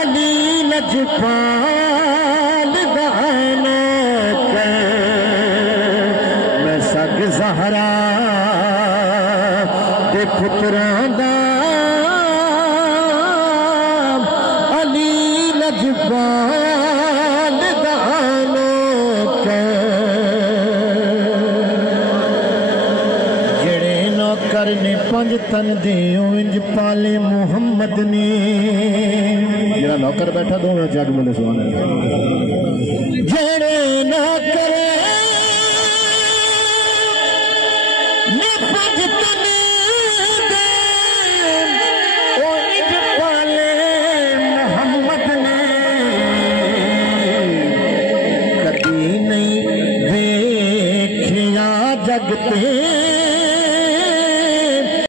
अली लजपाल दाना मैं सग ज़हरा दे पुत्रां दा अली लजपाल दाना जेड़े नौकर ने पंज तन दे इंज पाले मुहम्मद ने जेड़ा नौकर बैठा दो जग बोले सुभान अल्लाह जेड़े नौकर ने पंज तन दे इंज पाले मुहम्मद ने कदी नहीं देखिया जग ते